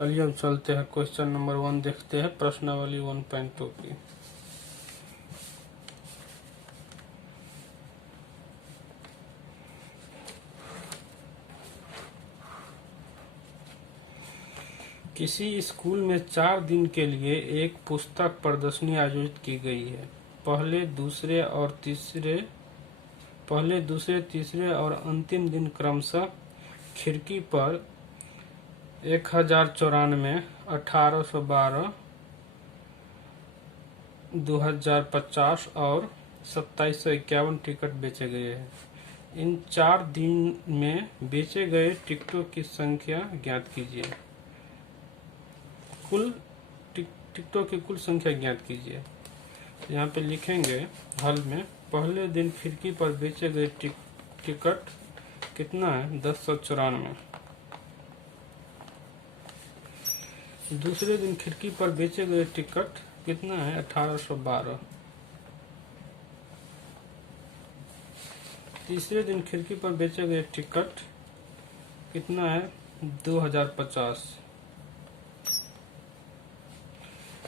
चलिए अब चलते हैं क्वेश्चन नंबर 1 देखते हैं प्रश्नावली 1.2 की। किसी स्कूल में 4 दिन के लिए एक पुस्तक प्रदर्शनी आयोजित की गई है। पहले दूसरे तीसरे और अंतिम दिन क्रमशः खिड़की पर 1094, 1812, 2050 और 2751 टिकट बेचे गए हैं। इन 4 दिन में बेचे गए टिकटों की संख्या ज्ञात कीजिए। टिकटों की कुल संख्या ज्ञात कीजिए। यहाँ पे लिखेंगे हल में, पहले दिन खिड़की पर बेचे गए टिकट कितना है, 1094। दूसरे दिन खिड़की पर बेचे गए टिकट कितना है, 1812। तीसरे दिन खिड़की पर बेचे गए टिकट कितना है, 2050।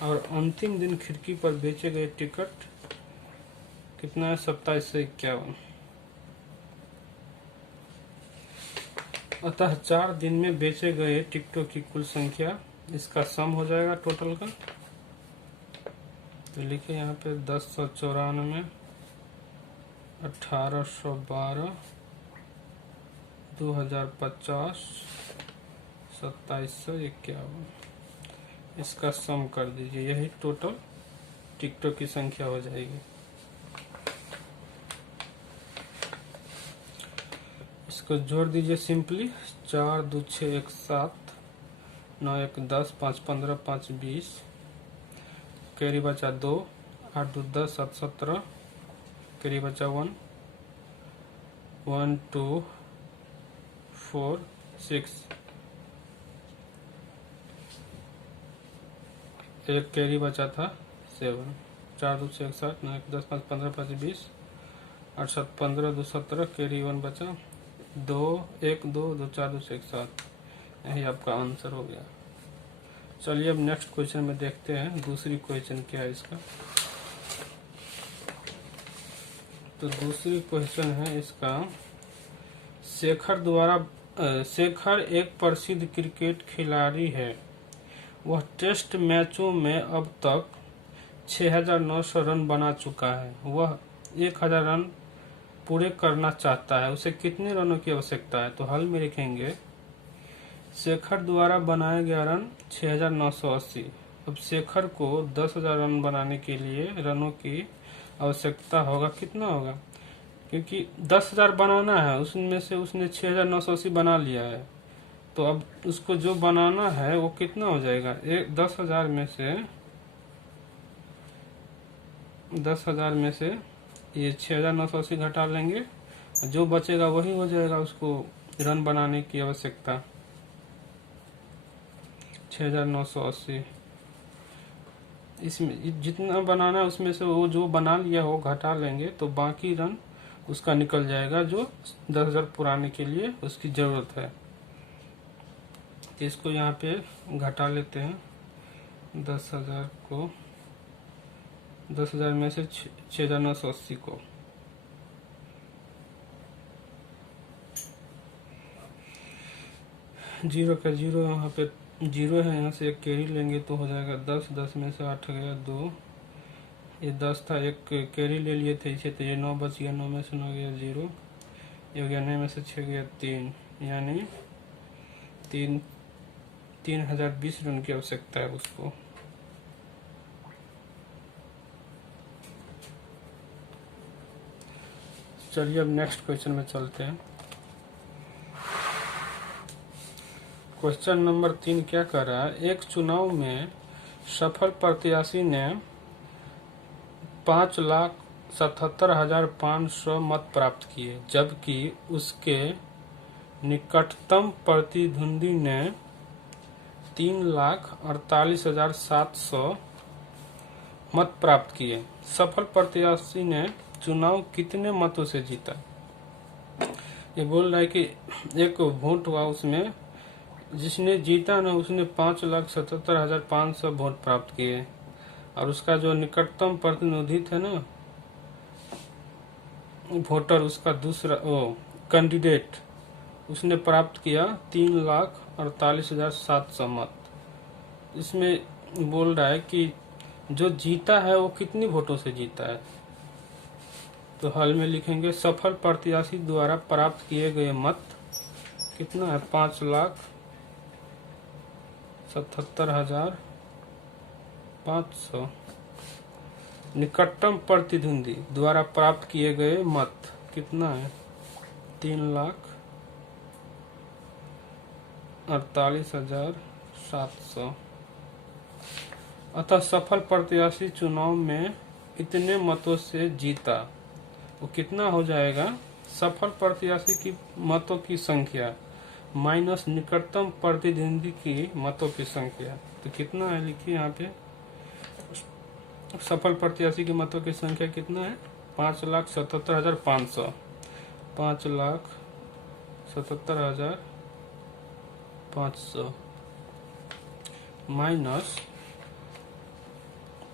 और अंतिम दिन खिड़की पर बेचे गए टिकट कितना है, 2751। अतः 4 दिन में बेचे गए टिकटों की कुल संख्या, इसका सम हो जाएगा टोटल का। तो लिखे यहाँ पे 1094, 1812, 2050, 2751, इसका सम कर दीजिए, यही टोटल टिकटों की संख्या हो जाएगी। इसको जोड़ दीजिए सिंपली, 4 2 6 1 7, 9 1 10, 5 15, 5 20, कैरी बचा 2, 8 2 10, 7 17, कैरी बचा 1, 1 2 4 6, एक कैरी बचा था 7, 4 2 6 1 7, 9 1 10, 5 15, 5 20, 8 7 15, 2 17, कैरी 1 बचा 2 1 2 2 4 2 6 1 7। यही आपका आंसर हो गया। चलिए अब नेक्स्ट क्वेश्चन में देखते हैं दूसरी क्वेश्चन क्या है इसका। तो दूसरी क्वेश्चन है इसका, शेखर एक प्रसिद्ध क्रिकेट खिलाड़ी है। वह टेस्ट मैचों में अब तक 6900 रन बना चुका है। वह 1000 रन पूरे करना चाहता है, उसे कितने रनों की आवश्यकता है। तो हल में लिखेंगे, शेखर द्वारा बनाया गया रन 6980। अब शेखर को 10,000 रन बनाने के लिए रनों की आवश्यकता होगा, कितना होगा, क्योंकि 10,000 बनाना है, उसमें से उसने 6980 बना लिया है। तो अब उसको जो बनाना है वो कितना हो जाएगा, 10,000 में से ये 6980 घटा लेंगे, जो बचेगा वही हो जाएगा उसको रन बनाने की आवश्यकता, 6980। इसमें जितना बनाना है उसमें से वो जो बना लिया हो घटा लेंगे, तो बाकी रन उसका निकल जाएगा जो 10,000 पुराने के लिए उसकी जरूरत है। इसको यहाँ पे घटा लेते हैं, 10,000 को 10,000 में से 6980 को, जीरो का जीरो यहाँ पे जीरो है, यहाँ से एक कैरी लेंगे तो हो जाएगा 10, 10 में से 8 गया 2, ये 10 था, एक कैरी ले लिए थे इसे, तो ये 9 बच गया, 9 में से 9 गया 0, ये गया 9 में से 6 गया 3, यानी 3020 रन की आवश्यकता है उसको। चलिए अब नेक्स्ट क्वेश्चन में चलते हैं। क्वेश्चन नंबर 3 क्या कर रहा है, एक चुनाव में सफल प्रत्याशी ने 5,77,500 मत प्राप्त किए, जबकि उसके निकटतम प्रतिद्वंदी ने 3,48,700 मत प्राप्त किए। सफल प्रत्याशी ने चुनाव कितने मतों से जीता। ये बोल रहा है कि एक वोट हुआ, उसमें जिसने जीता ना उसने 5,77,500 वोट प्राप्त किए, और उसका जो निकटतम प्रतिनिधि थे ना वोटर, उसका दूसरा कैंडिडेट, उसने प्राप्त किया 3,48,700 मत। इसमें बोल रहा है कि जो जीता है वो कितनी वोटों से जीता है। तो हल में लिखेंगे सफल प्रत्याशी द्वारा प्राप्त किए गए मत कितना है, 5,77,500। निकटतम प्रतिद्वंदी द्वारा प्राप्त किए गए मत कितना है, 3,48,700। अतः सफल प्रत्याशी चुनाव में इतने मतों से जीता। वो कितना हो जाएगा, सफल प्रत्याशी की मतों की संख्या माइनस निकटतम प्रतिद्वंदी की मतों की संख्या। तो कितना है लिखिए यहाँ पे, सफल प्रत्याशी की मतों की संख्या कितना है, 5,77,500। 5,77,500 माइनस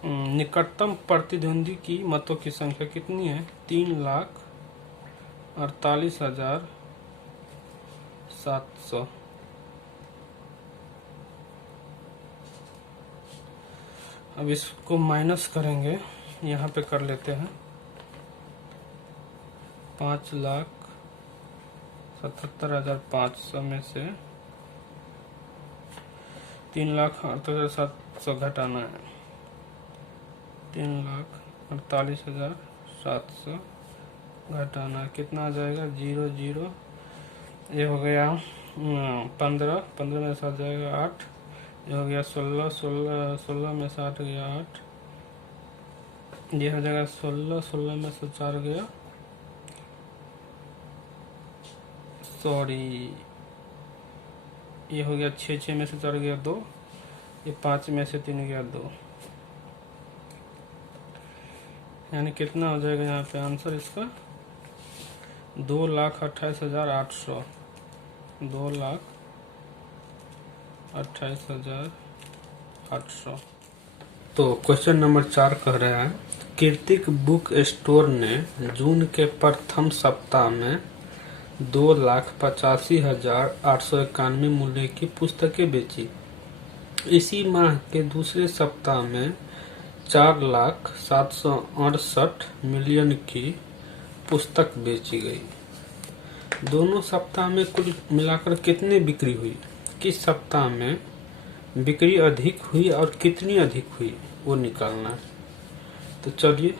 निकटतम प्रतिद्वंदी की मतों की संख्या कितनी है, 3,48,700। अब इसको माइनस करेंगे, यहाँ पे कर लेते हैं 5,77,500 में से 3,48,700 घटाना है, 3,48,700 घटाना है, कितना आ जाएगा, 0 0, ये हो गया 15, 15 में से आ जाएगा 8, ये हो गया 16, 16, 16 में से 8 गया 8, ये हो जाएगा 16, 16 में से 4 गया, सॉरी ये हो गया 6, 6 में से 4 गया 2, ये 5 में से 3 गया 2, यानी कितना हो जाएगा यहाँ पे आंसर इसका, 2,28,800, 2,28,800। तो क्वेश्चन नंबर 4 कह रहा है, कीर्तिक बुक स्टोर ने जून के प्रथम सप्ताह में 2,85,891 मूल्य की पुस्तकें बेची। इसी माह के दूसरे सप्ताह में 4,768 मिलियन की पुस्तक बेची गई। दोनों सप्ताह में कुल मिलाकर कितनी बिक्री हुई, किस सप्ताह में बिक्री अधिक हुई और कितनी अधिक हुई वो निकालना है। तो चलिए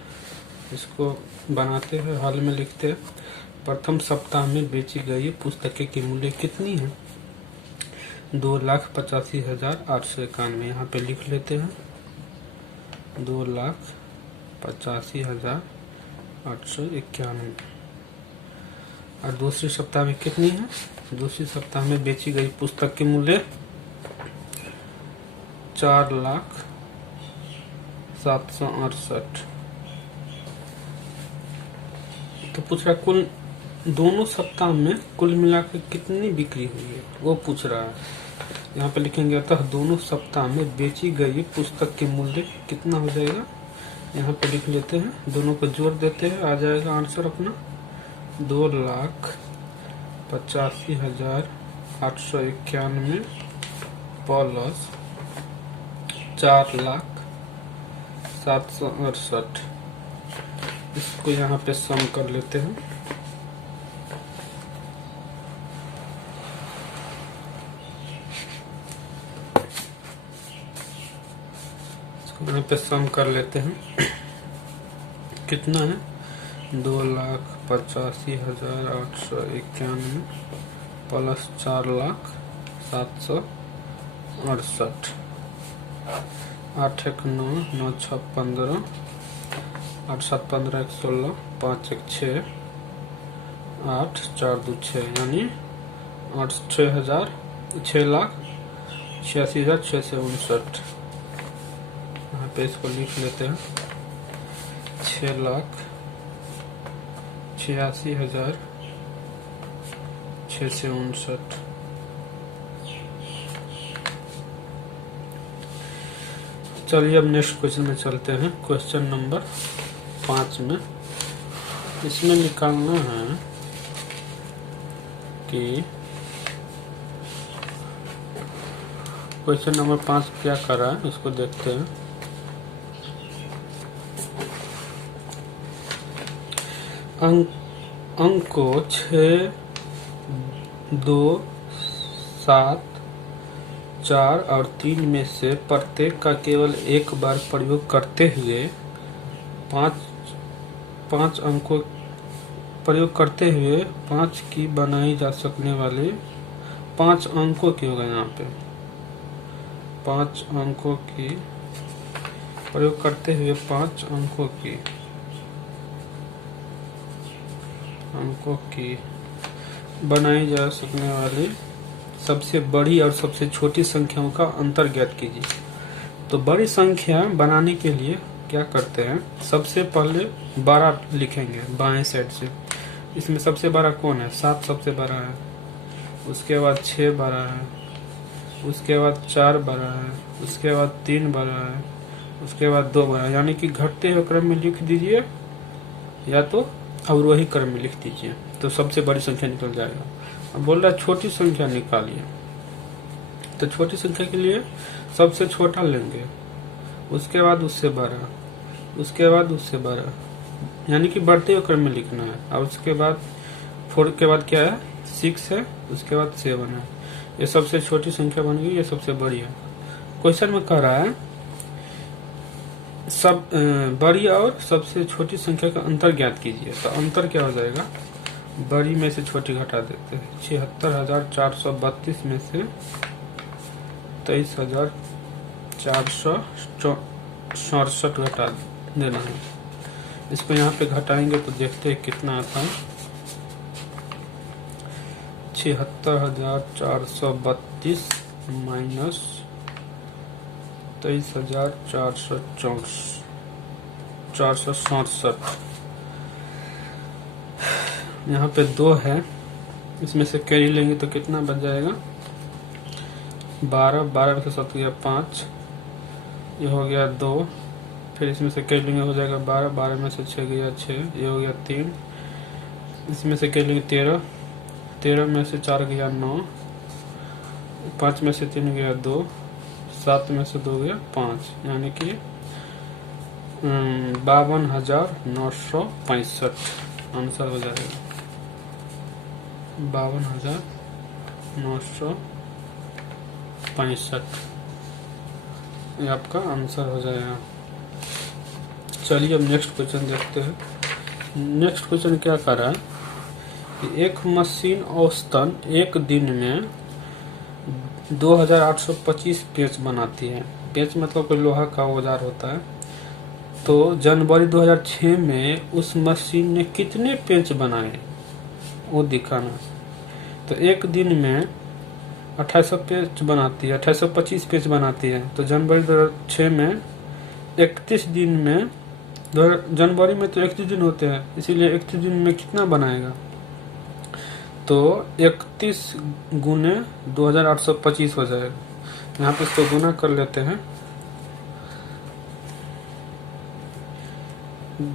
इसको बनाते हैं, हल में लिखते हैं। प्रथम सप्ताह में बेची गई पुस्तकें की मूल्य कितनी है, 2,85,891। यहाँ पे लिख लेते हैं 2,85,891। और दूसरे सप्ताह में कितनी है, दूसरे सप्ताह में बेची गई पुस्तक की मूल्य 4,768। तो पूछ रहा कुल दोनों सप्ताह में कुल मिलाकर कितनी बिक्री हुई है वो पूछ रहा है। यहाँ पे लिखेंगे अतः दोनों सप्ताह में बेची गई पुस्तक के मूल्य कितना हो जाएगा, यहाँ पे लिख लेते हैं, दोनों को जोड़ देते हैं, आ जाएगा आंसर अपना 2,85,891 प्लस 4,768। इसको यहाँ पे सम कर लेते हैं। यहाँ पे सम कर लेते हैं, कितना है 2,85,891 प्लस 4,768। 8 1 9, 9 6 15, 8 7 15 1 16, 5 1 6, 8 4 2 6, यानी 6,86,659। यहाँ पे इसको लिख लेते हैं 6,86,659। चलिए अब नेक्स्ट क्वेश्चन में चलते हैं। क्वेश्चन नंबर 5 में इसमें निकालना है कि क्वेश्चन नंबर 5 क्या कर रहा है, इसको देखते हैं। अंकों 6, 2, 7, 4 और 3 में से प्रत्येक का केवल एक बार प्रयोग करते हुए पांच अंकों प्रयोग करते हुए 5 की बनाई जा सकने वाली 5 अंकों की होगा। यहाँ पे 5 अंकों की प्रयोग करते हुए 5 अंकों की बनाई जा सकने वाली सबसे बड़ी और सबसे छोटी संख्याओं का अंतर ज्ञात कीजिए। तो बड़ी संख्या बनाने के लिए क्या करते हैं, सबसे पहले बड़ा लिखेंगे बाएं साइड से। इसमें सबसे बड़ा कौन है, 7 सबसे बड़ा है, उसके बाद 6 बड़ा है, उसके बाद 4 बड़ा है, उसके बाद 3 बड़ा है, उसके बाद 2 बड़ा है। यानी कि घटते हुए क्रम में लिख दीजिए या तो अवरोही क्रम में लिख दीजिए, तो सबसे बड़ी संख्या निकल जाएगा। अब बोल रहा है छोटी संख्या निकालिए, तो छोटी संख्या के लिए सबसे छोटा लेंगे, उसके बाद उससे बड़ा, उसके बाद उससे बड़ा, यानी कि बढ़ते हुए क्रम में लिखना है। और उसके बाद 4 के बाद क्या है, 6 है, उसके बाद 7 है। ये सबसे छोटी संख्या बन गई, ये सबसे बड़ी है। क्वेश्चन में कह रहा है सब बड़ी और सबसे छोटी संख्या का अंतर ज्ञात कीजिए। तो अंतर क्या हो जाएगा, बड़ी में से छोटी घटा देते हैं। 76,432 में से 23,467 घटा देना है। इसको यहाँ पे घटाएंगे तो देखते हैं कितना आता है। 76,432 माइनस 23,467। यहाँ पे 2 है, इसमें से कैरी लेंगे तो कितना बच जाएगा, 12 में से 7 गया 5, ये हो गया 2। फिर इसमें से कैरी लेंगे हो जाएगा 12 में से 6 गया 6, ये हो गया 3। इसमें से कैरी लेंगे 13 में से 4 गया 9, 5 में से 3 गया 2, 7 में से 2 गया 5, यानी कि 52,965 आंसर हो जाएगा। 52,965 ये आपका आंसर हो जाएगा। चलिए अब नेक्स्ट क्वेश्चन देखते हैं। नेक्स्ट क्वेश्चन क्या कर रहा है कि एक मशीन औसतन एक दिन में 2,825 पेच बनाती है। पेच मतलब कोई लोहा का औजार होता है। तो जनवरी 2006 में उस मशीन ने कितने पेच बनाए वो दिखाना। तो एक दिन में 2800 पेच बनाती है, 2825 पेच बनाती है। तो जनवरी 2006 में 31 दिन में, जनवरी में तो 31 दिन होते हैं, इसीलिए 31 दिन में कितना बनाएगा, तो 31 गुने 2,825 हो जाएगा। यहाँ पे इसको गुना कर लेते हैं।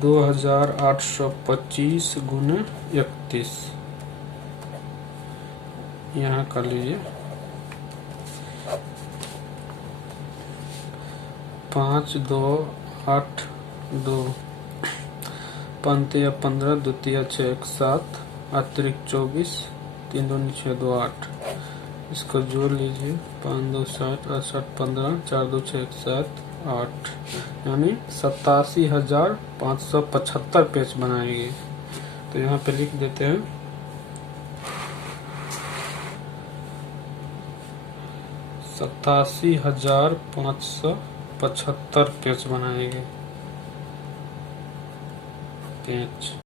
2,825 गुने 31, यहाँ कर लीजिए 5, 2, 8, 2 पंतिया 15, द्वितीय 6, 1, 7, अतिरिक्त 24, 3 2 6 2 8। इसको जोड़ लीजिए 5 2 7 8 15, 4 2 6 1 7 8, यानी 87,575 पेच बनाएंगे। तो यहाँ पे लिख देते हैं 87,575 पेच बनाएंगे पेच।